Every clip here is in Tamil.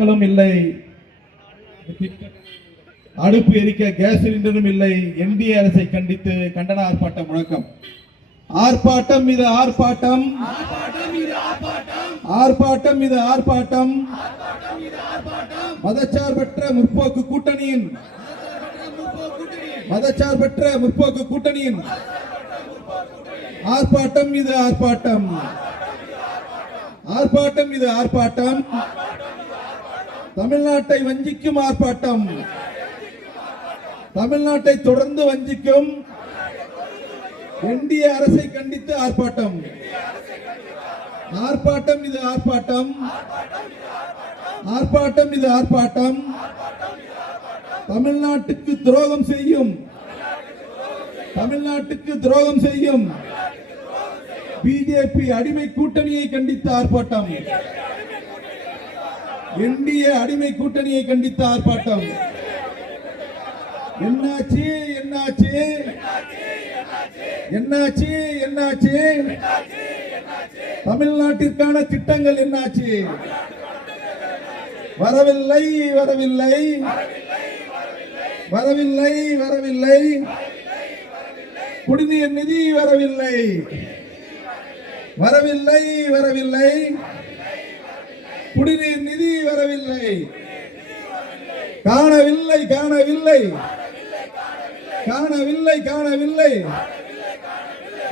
இல்லை, அடுப்பு எரிக்க கேஸ் சிலிண்டரும் இல்லை. என்டிஏ அரசை கண்டித்து கண்டன ஆர்ப்பாட்டம் முழக்கம். ஆர்ப்பாட்டம் மீது ஆர்ப்பாட்டம், ஆர்ப்பாட்டம் மீது ஆர்ப்பாட்டம். மதச்சார்பற்ற முற்போக்கு கூட்டணியின் மதச்சார்பற்ற முற்போக்கு கூட்டணியின் ஆர்ப்பாட்டம் மீது ஆர்ப்பாட்டம், ஆர்ப்பாட்டம் மீது ஆர்ப்பாட்டம். தமிழ்நாட்டை வஞ்சிக்கும் ஆர்ப்பாட்டம், தமிழ்நாட்டை தொடர்ந்து வஞ்சிக்கும் என்டிஏ அரசை கண்டித்து ஆர்ப்பாட்டம். ஆர்ப்பாட்டம் இது ஆர்ப்பாட்டம், ஆர்ப்பாட்டம் இது ஆர்ப்பாட்டம். தமிழ்நாட்டுக்கு துரோகம் செய்யும், தமிழ்நாட்டுக்கு துரோகம் செய்யும் பிஜேபி அடிமை கூட்டணியை கண்டித்து ஆர்ப்பாட்டம். என்டிஏ அடிமை கூட்டணியை கண்டித்து ஆர்ப்பாட்டம். என்னாச்சு என்னாச்சு என்னாச்சு என்னாச்சு? தமிழ்நாட்டிற்கான திட்டங்கள் என்னாச்சு? வரவில்லை வரவில்லை வரவில்லை வரவில்லை. குடிநீர் நிதி வரவில்லை வரவில்லை வரவில்லை. குடிநீர் நிதி வரவில்லை, காணவில்லை காணவில்லை காணவில்லை காணவில்லை.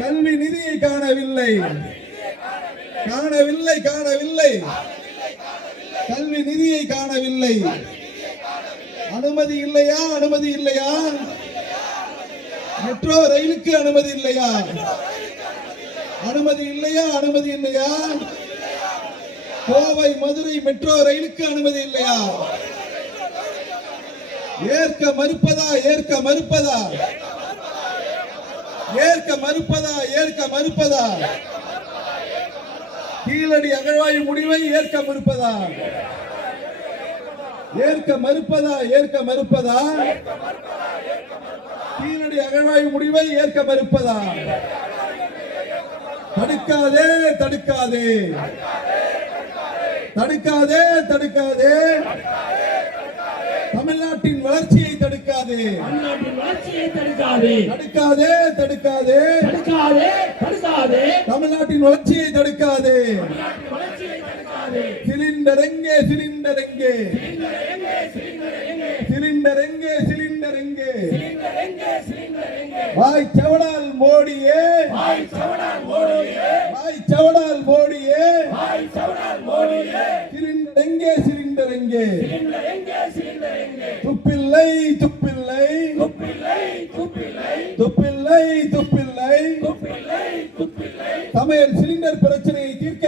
கல்வி நிதியை காணவில்லை காணவில்லை காணவில்லை. கல்வி நிதியை காணவில்லை. அனுமதி இல்லையா? அனுமதி இல்லையா? மெட்ரோ ரயிலுக்கு அனுமதி இல்லையா? அனுமதி இல்லையா? அனுமதி இல்லையா? கோவை மதுரை மெட்ரோ ரயிலுக்கு அனுமதி இல்லையா? ஏற்க மறுப்பதா? ஏற்க மறுப்பதா? ஏற்க மறுப்பதா? ஏற்க மறுப்பதா? கீழடி அகழ்வாயு முடிவை ஏற்க மறுப்பதா? ஏற்க மறுப்பதா? ஏற்க மறுப்பதா? கீழடி அகழ்வாயு முடிவை ஏற்க மறுப்பதா? தடுக்காதே தடுக்காதே தடுக்காதே தடுக்காதே. தமிழ்நாட்டின் வளர்ச்சியை தடுக்காதே, தடுக்காதே தடுக்காதே தடுக்காதே. தமிழ்நாட்டின் வளர்ச்சியை தடுக்காதே. சிலிண்டர் எங்கே? சிலிண்டர் எங்கே? சிலிண்டர் எங்கே? சிலிண்டர் எங்கே? வாய் சவடால் மோடியே, வாய் சவடால் மோடியே. சிலிண்டர் எங்கே? சிலிண்டர் எங்கே? துப்பில்லை துப்பில்லை துப்பில்லை துப்பில்லை. சமையல் சிலிண்டர் பிரச்சனையை தீர்க்க,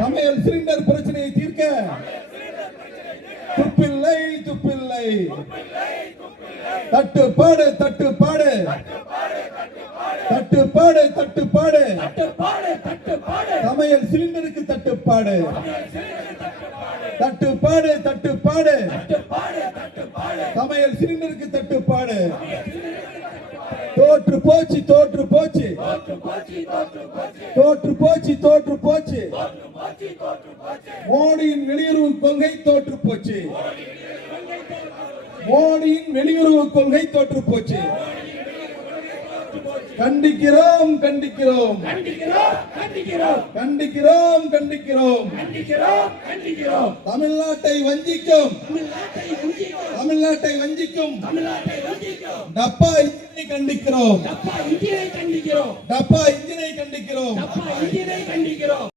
சமையல் சிலிண்டர் பிரச்சனையை தீர்க்க துப்பில்லை துப்பில்லை. தட்டுப்பாடு தட்டுப்பாடு தட்டுப்பாடு தட்டுப்பாடு. சமையல் சிலிண்டருக்கு தட்டுப்பாடு, தட்டுப்பாடு தட்டுப்பாடு. சமையல் சிலிண்டருக்கு தட்டுப்பாடு. தோற்று போச்சு தோற்று போச்சு தோற்று போச்சு தோற்று போச்சு. மோடியின் வெளியுறவு கொள்கை தோற்று போச்சு, மோடியின் வெளியுறவு கொள்கை தோற்று போச்சு. கண்டிக்கிறோம் கண்டிக்கிறோம் கண்டிக்கிறோம் கண்டிக்கிறோம். தமிழ்நாட்டை வஞ்சிக்கும், தமிழ்நாட்டை வஞ்சிக்கும் டப்பா இன்ஜினை கண்டிக்கிறோம், டப்பா இன்ஜினை கண்டிக்கிறோம்.